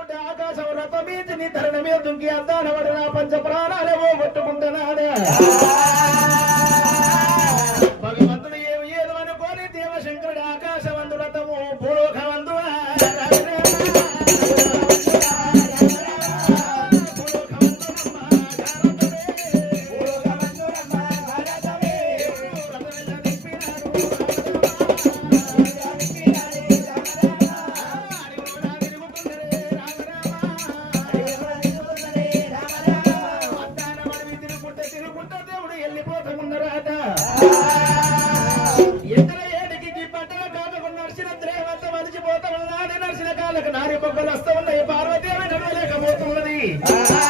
పట్టుకుంటే ఆకాశం రథమీతిని ధరణ మీద దుంకి అద్దాన వడరా పంచ ప్రాణాలేవో పట్టుకుంటున్నాడే Ah.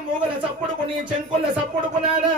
మూగల సప్పుడుకు నీ చెంకుల సప్పుడుకున్నారా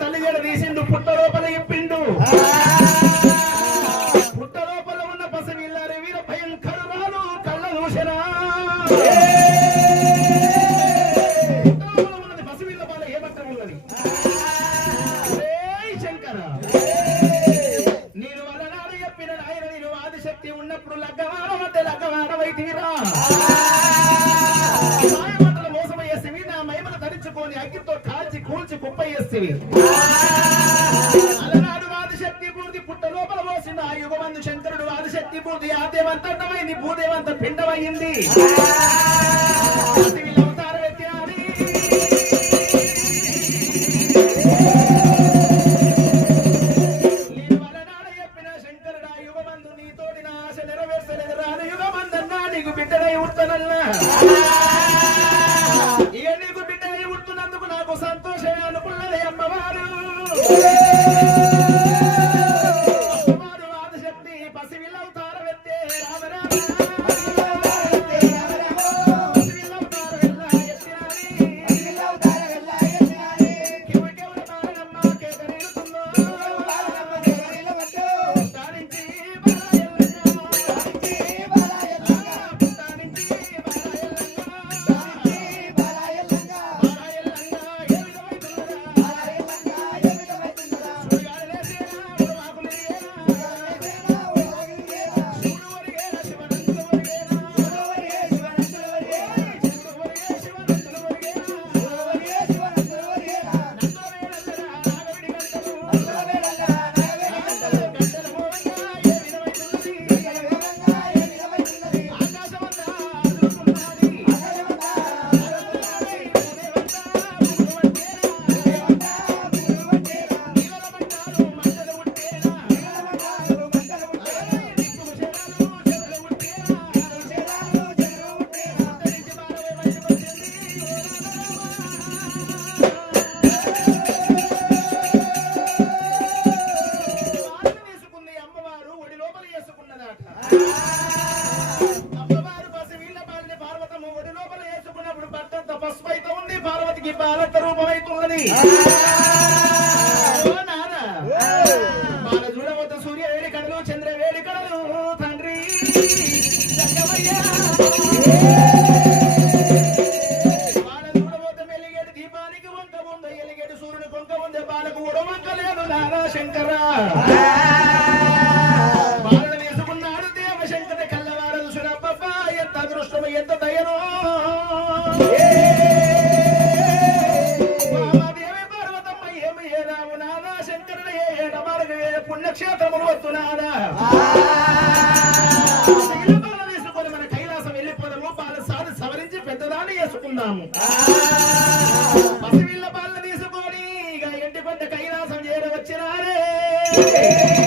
తల్లి గడ తీసిండు? పుట్ట లోపల చెప్పిండు ఆ యుగమందు శంకరుడు ఆదిశక్తి పూర్తి ఆ దేవంతమైంది భూదేవంత పిండమైంది. నీతోటి నా ఆశ నెరవేర్చలేదు. రాను యుగమందన్నా నీకు బిడ్డనై ఉంటానన్నా. விழா தாரவத்தே ராமராம. బాలత రూపమైతున్నది. ఓ నాన్న. బాల చూడవద్ద సూర్య వేడి కడలు చంద్ర వేడి కడలు తండ్రి. జంగమయ్య. బాల చూడవద్ద మెలిగేటి దీపానికి వంక ఉంది. ఎలిగేటి సూర్యుని కొంక ఉంది. బాలకు ఉడవంక లేదు నానా శంకర. రావు నాదా శంకరుడు ఏ ఏడ మార్గవే పుణ్యక్షేత్రములు వస్తున్నాడా శైలబాల తీసుకొని మన కైలాసం వెళ్ళిపోదాము బాల సాధి సవరించి పెద్దదాన్ని వేసుకుందాము. పసివిళ్ళ బాల తీసుకొని ఇక ఎంటి కొండ కైలాసం చేరవచ్చినారే. ఎంటి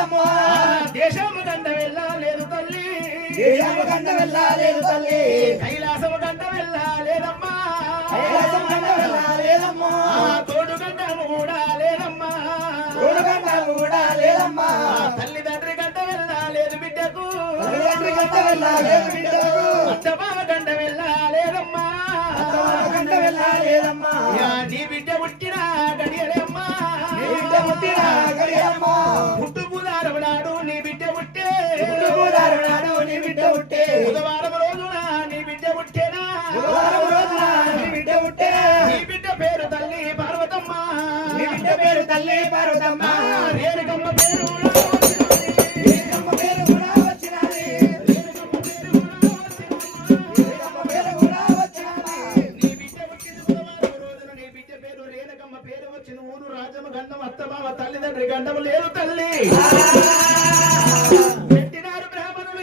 వెళ్ళాలేదమ్మా. దేశము గంట వెళ్ళలేదు తల్లి దేశము గండ వెళ్ళాలేదు తల్లి కైలాసము గంట వెళ్ళలేదమ్మా కైలాసం గండ వెళ్ళాలేదమ్మా. తోడు గంటము కూడా లేదమ్మా తోడు గండ కూడా లేదమ్మా. తల్లిదండ్రి గంట వెళ్ళలేదు బిడ్డకు తల్లిదండ్రి గంట వెళ్ళాలేదు బిడ్డకు. doubt